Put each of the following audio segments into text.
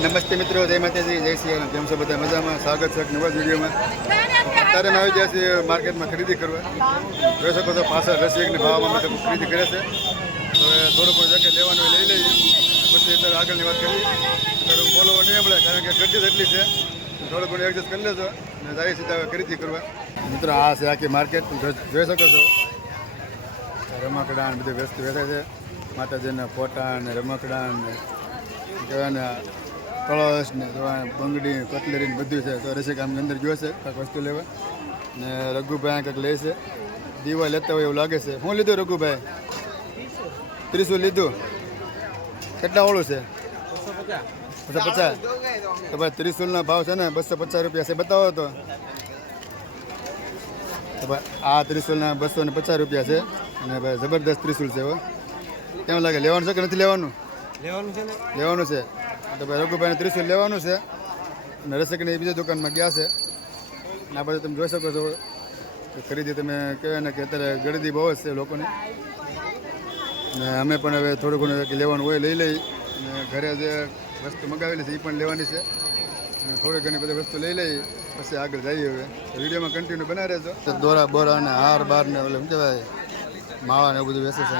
નમસ્તે મિત્રો, જય માતાજી, જય શ્રી રામ. કેમ છો બધા? મજામાં? સ્વાગત છે નવા વિડીયોમાં. અત્યારે અમે આવી ગયા છીએ માર્કેટમાં ખરીદી કરવા. જોઈ શકો છો પાછળ રસિકની ભાવમાં અમે ખરીદી કરે છે. હવે થોડું પણ જગ્યા લેવાનું લઈ લઈએ, પછી અત્યારે આગળની વાત કરીએ. અત્યારે હું બોલવો નહીં મળે, કારણ કે ગરદી એટલી છે. થોડું ઘણું એડજસ્ટ કરી લેજો અને જાય સીધા ખરીદી કરવા. મિત્રો, આ છે આખી માર્કેટ, જોઈ શકો છો. રમકડા ને બધી વસ્તુ વેચાય છે. માતાજીના ફોટા ને રમકડા ને કહેવાના કળશ ને બંગડી કટલેરી ને બધું છે. તો રસિક આમ અંદર જોશે કાંઈક વસ્તુ લેવા ને રઘુભાઈ કાંઈક લે છે. દીવા લેતા હોય એવું લાગે છે. શું લીધું રઘુભાઈ? ત્રીસું લીધું. કેટલા વાળું છે? 250. તો ભાઈ ત્રિશુલના ભાવ છે ને 250 રૂપિયા છે. બતાવો તો ભાઈ, આ ત્રિશુલના 250 રૂપિયા છે. અને ભાઈ જબરદસ્ત ત્રિશુલ છે. હવે કેમ લાગે? લેવાનું છે કે નથી લેવાનું? લેવાનું છે. તો ભાઈ રઘુભાઈને ત્રિશુલ લેવાનું છે. અને રસિકની બીજી દુકાનમાં ગયા છે. અને આ બાજુ તમે જોઈ શકો છો ખરીદી. તમે કહેવાય ને કે અત્યારે ગળદી બહુ જ છે લોકોની. ને અમે પણ હવે થોડું ઘણું લેવાનું હોય લઈ લઈ. અને ઘરે જે વસ્તુ મગાવેલી છે એ પણ લેવાની છે. અને થોડી ઘણી બધી વસ્તુ લઈ લઈ પછી આગળ જઈએ. હવે વિડીયોમાં કન્ટિન્યુ બનાવી રહેજો. દોરા બોરા અને હાર બાર ને ઓલે શું કહેવાય માળા ને એવું બધું વેચે છે.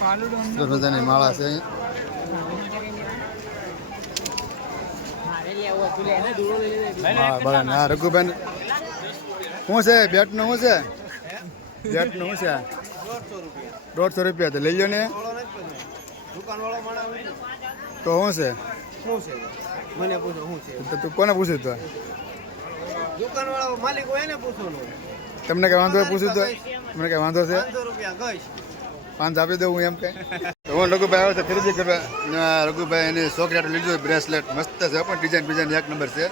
અહીંયા બધાની માળા છે. હા રઘુભાઈ શું છે? બેટનું શું છે? બેટનું શું છે? 150 રૂપિયા. તો લઈ લો ને. તો શું છે? મને પૂછો શું છે? તો તું કોને પૂછ્યું? તો દુકાનવાળો માલિક હોય ને પૂછવાનું. તમને કઈ વાંધો પૂછ્યું? તો મને કઈ વાંધો છે? 500 રૂપિયા ગઈશ. 5 આપી દઉં હું એમ કઈ. હું રઘુભાઈ આવ્યો છે ખરીદી કરવા. રઘુભાઈ એની છોકરાટું લીધું બ્રેસલેટ મસ્ત છે, પણ ડિઝાઇન એક નંબર છે.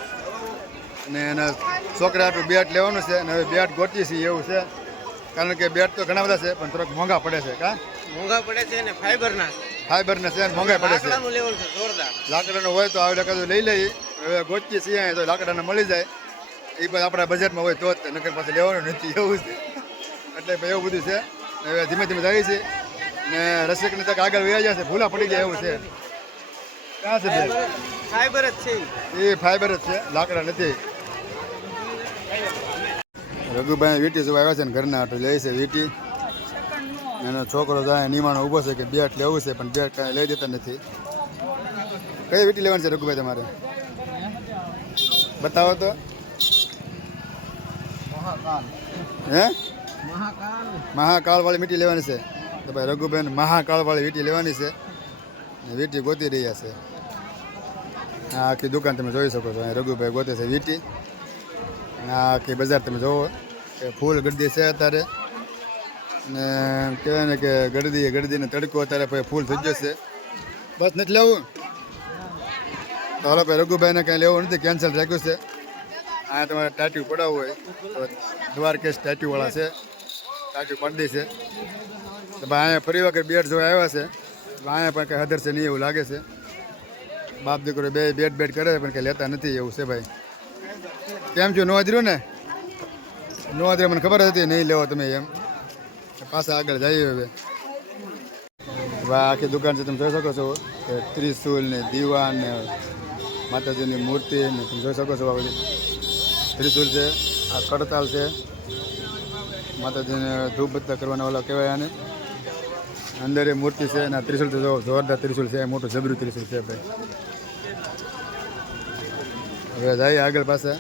અને એના છોકરાટું બેટ લેવાનું છે. અને હવે બેટ ગોતી છે એવું છે, કારણ કે બેટ તો ઘણા બધા છે પણ થોડાક મોંઘા પડે છે. કા મોંઘા પડે છે ને ફાઈબરના છે અને મોંઘા પડે છે. લાકડાનું લેવલ છે જોરદાર. લાકડાનું હોય તો આવે લઈ લઈએ. હવે ગોતીએ છીએ તો લાકડાને મળી જાય. એ પણ આપણા બજેટમાં હોય તો જ, નકર પાસે લેવાનું નથી એવું છે. એટલે એવું બધું છે. હવે ધીમે ધીમે જાય છે. ને રસિકને તક આગળ વહી જશે, ભૂલા પડી જાય એવું છે. ક્યાં છે? ફાઈબર જ છે એ ફાઈબર જ છે, લાકડા નથી. રઘુભાઈ વીટી જોવા આવ્યા છે ને ઘરના આટલું લે છે વીટી. એનો છોકરો જાય નિમાણો ઊભો છે કે બેટ લેવું છે, પણ બેટ કાંઈ લઈ દેતા નથી. કઈ વીટી લેવાની છે રઘુભાઈ તમારે? બતાવો તો. હે? મહાકાળ વાળી વીટી લેવાની છે. તો ભાઈ રઘુભાઈને મહાકાળ વાળી વીટી લેવાની છે. વીટી ગોતી રહ્યા છે. આ આખી દુકાન તમે જોઈ શકો છો. રઘુભાઈ ગોતે છે વીટી. આ આખી બજાર તમે જોવો કે ફૂલ ગરદી છે અત્યારે. ને કહેવાય ને કે ગરદીને તડકો અત્યારે ભાઈ ફૂલ થઈ જશે. બસ નથી લેવું તો હાલો ભાઈ. રઘુભાઈને કાંઈ લેવું નથી, કેન્સલ રાખ્યું છે. આ તમારે ટાટુ પડાવવું હોય તો દ્વારકેશ ટાટુવાળા છે, ટાટુ પાડી છે. તો ભાઈ અહીંયા ફરી વખત બેટ જોવા આવ્યા છે. અહીંયા પણ કંઈ હદર છે નહીં એવું લાગે છે. બાપ દીકરો બે બેટ કરે પણ કંઈ લેતા નથી એવું છે ભાઈ. કેમ છો? નો હાજર્યું ને? નો હાજર મને ખબર હતી નહીં લેવો તમે એમ. પાછા આગળ જઈએ હવે. આખી દુકાન છે તમે જોઈ શકો છો. ત્રિશુલ ને દીવા ને માતાજીની મૂર્તિ ને તમે જોઈ શકો છો. આ બધી ત્રિશુલ છે, આ કડતાલ છે, માતાજીને ધૂપ બત્તા કરવાના ઓલા કહેવાય આને. અંદર એ મૂર્તિ છે અને ત્રિશુલ તો જોરદાર ત્રિશુલ છે, મોટું જબરું ત્રિશુલ છે ભાઈ. હવે જઈએ આગળ પાસે.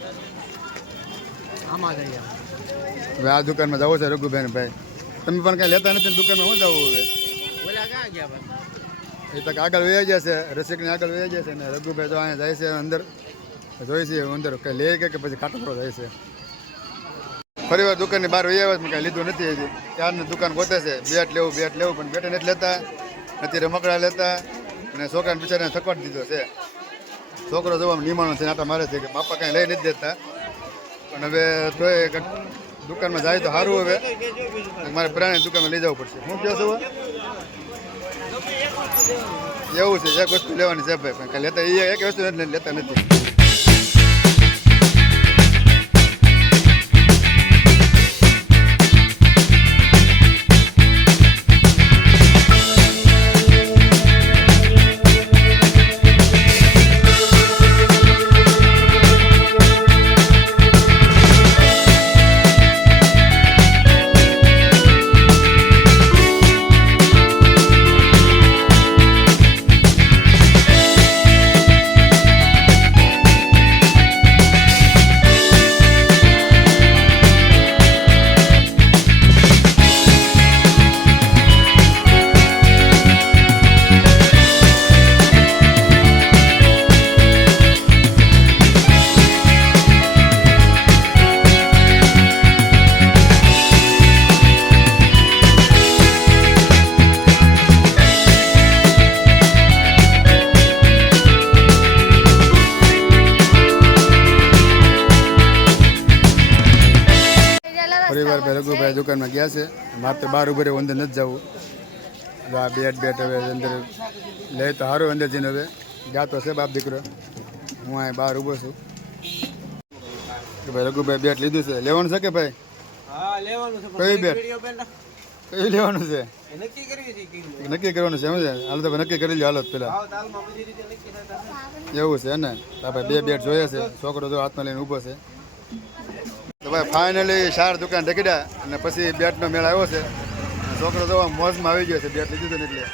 હવે આ દુકાનમાં જવું છે રઘુભાઈ ભાઈ. તમે પણ કઈ લેતા નથી દુકાનમાં શું જવું? હવે એ તક આગળ વહી જશે, રસિકને આગળ વહી જશે. ને રઘુભાઈ તો અહીંયા જાય છે અંદર. જોઈ છે અંદર કઈ લે કે પછી કાટપરો જાય છે. ફરી વાર દુકાનની બહાર વહી આવ્યા. મેં કાંઈ લીધું નથી હજી. ત્યારની દુકાન ગોતે છે બેટ લેવું પણ બેટ નથી લેતા, નથી રમકડા લેતા. અને છોકરાને બિચારાને થકવાડી દીધો છે. છોકરો જોવામાં નિમાણો છે, આટા મારે છે કે બાપા કાંઈ લઈ નથી દેતા. પણ હવે તોય દુકાનમાં જાય તો સારું. હવે મારે પ્રાણી દુકાનમાં લઈ જવું પડશે. હું કહો છું એવું છે, એક વસ્તુ લેવાની છે ભાઈ, પણ લેતા એક વસ્તુ લેતા નથી. દુકાનમાં ગયા છે મારે તો બહાર ઉભો રહ્યો અંદર નથી જવું આ બેટ હવે અંદર લે તો સારું અંદર જઈને હવે જાતો છે બાપ દીકરો હું અહીં બહાર ઊભો છું કે ભાઈ રઘુભાઈ બેટ લીધું છે લેવાનું છે કે ભાઈ હા લેવાનું છે કઈ બેટ? વિડીયો બેન કયું લેવાનું છે નક્કી કરવી છે કીધું નક્કી કરવાનું છે એમ છે હાલ તો નક્કી કરી લો હાલત પેલા ભાવ તાલમાં બધી રીતે નક્કી થતા એવું છે ને તો આપણે બે બેટ જોઈએ છે છોકરો જો હાથમાં લઈને ઊભો છે તો ભાઈ ફાઇનલી 4 દુકાન ઢકડ્યા અને પછી બેટનો મેળ આવ્યો છે છોકરો તો મોજમાં આવી ગયો છે બેટ લીધું હતું ને એટલે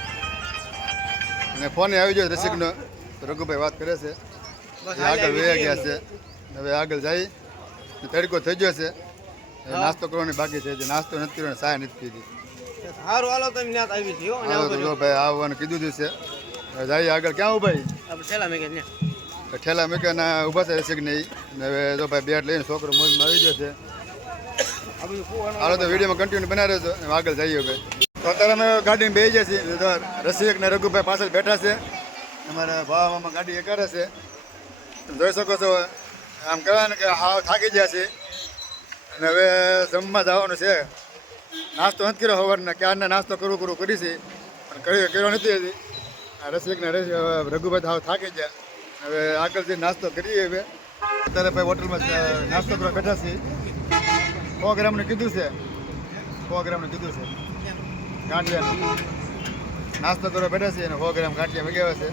અને ફોને આવી ગયો રસિકનો તો રઘુભાઈ વાત કરે છે બસ એ આગળ વહી ગયા છે હવે આગળ જઈ તડકો થઈ ગયો છે હવે નાસ્તો કરવાની બાકી છે જે નાસ્તો નથી કર્યો ચાય નથી પીધી સારું હાલો તમે ન્યાત આવી છે હો અને હાલો તો જો ભાઈ આવવાનું કીધું જ છે હવે જઈએ આગળ ક્યાં ઉભા આપણે છેલ્લા મેં કે ઠેલા મૂકીને ઊભા છે રસિક નહીં ને હવે જો ભાઈ બેટ લઈને છોકરો મોજમાં આવી ગયો છે આ બધું કુવાનું હાલો તો વિડીયોમાં કન્ટિન્યુ બનાવ્યો છો અને આગળ જઈએ ભાઈ તો અત્યારે અમે ગાડીમાં બેસી જઈએ છીએ તો રસિક ને રઘુભાઈ પાછળ બેઠા છે અમારા ભાવામાં ગાડી એ કરે છે તમે જોઈ શકો છો આમ કહેવાય ને કે હાવ થાકી ગયા છે અને હવે જમવા જવાનું છે નાસ્તો નથી કર્યો સવારના ક્યારના નાસ્તો કરવું કરી છે પણ કર્યો નથી હજી આ રસિક ને રઘુભાઈ હાવ થાકી ગયા હવે આગળ જઈને નાસ્તો કરીએ હવે અત્યારે ભાઈ હોટલમાં નાસ્તો કરવા બેઠા છીએ 100 ગ્રામનું કીધું છે 100 ગ્રામનું કીધું છે ગાંઠિયાનું નાસ્તો કરવા બેઠા છે અને 100 ગ્રામ ગાંઠિયા મગાવ્યા છે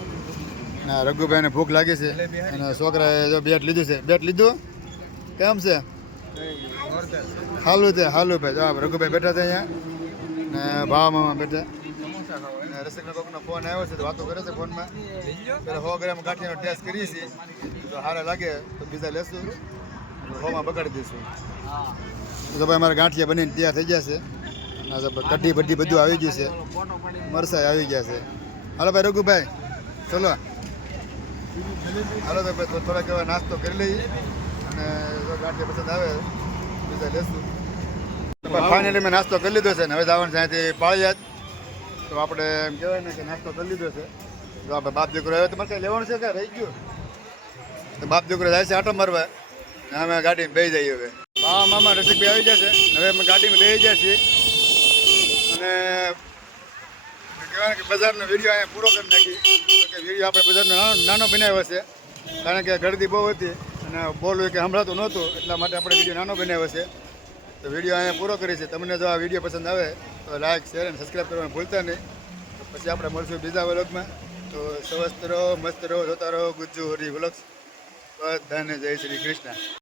અને રઘુભાઈને ભૂખ લાગી છે અને છોકરાએ જો બેટ લીધું છે બેટ લીધું કેમ છે હાલું છે હાલું ભાઈ જો રઘુભાઈ બેઠા છે અહીંયા ને ભાવમાં બેઠા અને રસિકનો કોકનો ફોન આવ્યો છે તો વાતો કરે છે ફોનમાં પેલા 100 ગ્રામ ગાંઠિયાનો ટેસ્ટ કરીએ છીએ તો સારા લાગે તો બીજા લેશું હોમાં બગાડી દઈશું તો ભાઈ અમારા ગાંઠિયા બનીને તૈયાર થઈ ગયા છે કઢી બઢી બધું આવી ગયું છે મરસાઈ આવી ગયા છે હાલો ભાઈ રઘુભાઈ ચલો હાલો તો ભાઈ થોડાક એવા નાસ્તો કરી લઈએ અને જો ગાંઠિયા પસંદ આવે બીજા લેશું ફાઇનલી મેં નાસ્તો કરી લીધો છે ને હવે જવાનું ત્યાંથી પાળિયાદ તો આપણે એમ કહેવાય ને કે નાસ્તો કરી લીધો છે તો આપણે બાપ દીકરો આવ્યો તમારે કંઈ લેવાનું છે કે રહી ગયું તો બાપ દીકરો જાય છે આટો મારવા અમે ગાડીમાં બેસી જઈએ હવે મામા રસિકભાઈ આવી જશે હવે અમે ગાડીમાં બેસી ગયા છીએ અને કહેવાય કે બજારનો વિડીયો અહીંયા પૂરો કરી નાખી કે વિડીયો આપણે બજારનો નાનો બનાવ્યો છે કારણ કે ગળદી બહુ હતી અને બોલવું કે સંભળાતું નહોતું એટલા માટે આપણે વિડીયો નાનો બનાવ્યો છે તો વિડીયો અહીંયા પૂરો કરી છે તમને જો આ વિડીયો પસંદ આવે તો લાઈક શેર અને સબસ્ક્રાઈબ કરવાનું ભૂલતા નહીં તો પછી આપણે મળશું બીજા વ્લોગમાં તો સ્વસ્થ રહો મસ્ત રહો જોતા રહો ગુજ્જુ હરી વ્લોગ્સ બધાને જય શ્રી કૃષ્ણ.